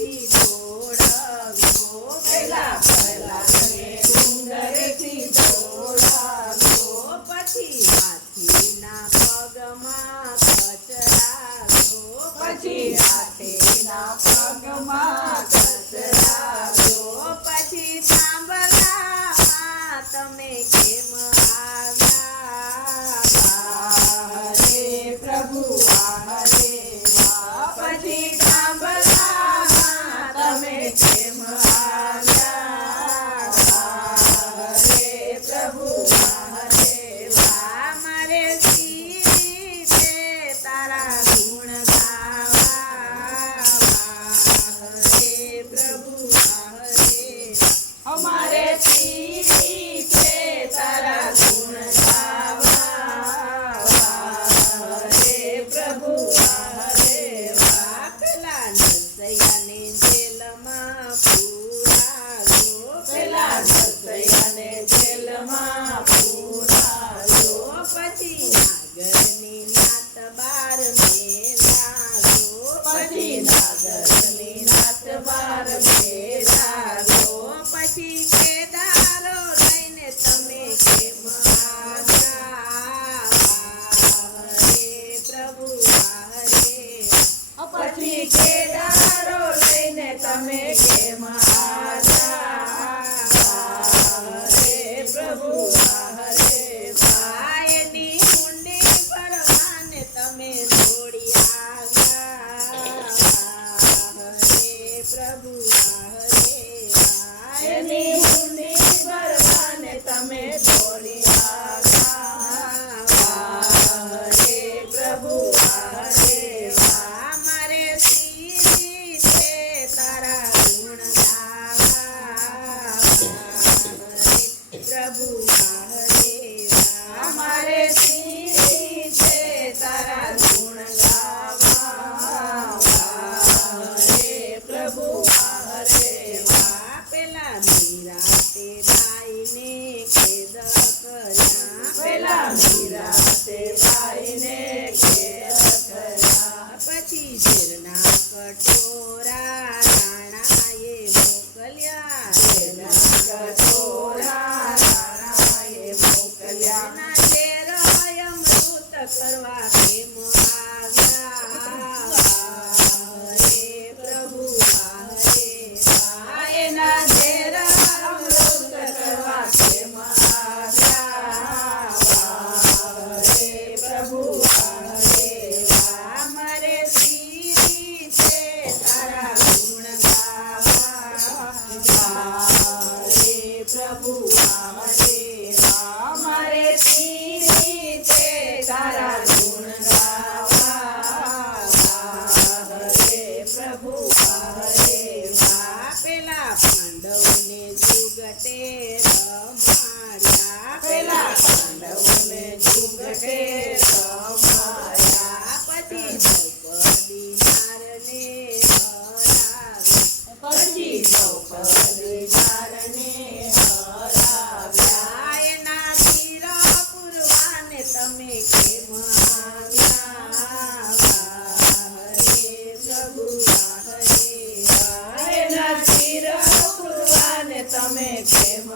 પછી દોડાવ્યો, પહેલા પ્રહલાદને ડુંગરેથી દોડાવ્યો, પછી હાથીના પગમાં કચરાવ્યો, પછી હાથીના પગમાં કચરાવ્યો, પછી થાંભલામાં તમે કેમ આવ્યા? હરે પ્રભુ હરે વાહ, પછી થાંભલામાં તમે કેમ આવ્યા? હરે પ્રભુ હરે વાહ, મારે શી છે તારા ગુણ ગાવા? હરે પ્રભુ હરે અમારે શી છે તારા ગુણ ગાવા? હરે પ્રભુ હરે વાહ, પેલા નરસૈયાને જેલમાં પૂરાવ્યો, પેલા નરસૈયાને જેલમાં પૂરાવ્યો, પછી નાગરની નાત બાર મેલાવ્યો, પછી નાગરની નાત બાર મેલાવ્યો, પછી કેદારો લઈને તમે કેમ આવ્યા? હરે પ્રભુ હરે પછી કેદારો લઈને તમે કેમ આવ્યા? હરે પ્રભુ હરે વાહ, એની ઊંડી ભરવાને તમે દોડી આવ્યા? હરે પ્રભુ હરે વાહ, એની ઊંડી ભરવાને તમે દોડી આવ્યા? હરે પ્રભુ હરે વાહ, મારે શી છે તારા ગુણ ગાવા? હરે પ્રભુ હરે વાહ, મારે શી છે તારા ગુણ ગાવા? હરે પ્રભુ હરે વાહ, પેલા મીરાતે બાઈને કેદ કર્યા, પેલા મીરાતે બાઈને કેદ કર્યા, પછી ઝેરના કટોરા રાણાએ મોકલ્યા, ઝેરના કટોરા રાણાએ મોકલ્યા, ના ઝેર અમૃત કરવા કેમ આવ્યા? હરે પ્રભુ હરે વાહ, એના ઝેર અમૃત કરવા કેમ આવ્યા? હરે પ્રભુ હરે વાહ, મારે શી છે તારા ગુણ ગાવા? હરે પ્રભુ હરે વાહ, મારે શી છે તારા ગુણ ગાવા? હરે પ્રભુ હરે વાહ, પેલા પાંડવને જુગટે રમાડ્યા, પેલા પાંડવને જુગટે રમાડ્યા, પછી દ્રૌપદી નારને હરાવ્યા, પછી દ્રૌપદી નારને હરાવ્યા, એના તીરા પૂરવાને તમે કેમ આવ્યા? હરે પ્રભુ હરે વાહ, એના તીરા પૂરવાને તમે કેમ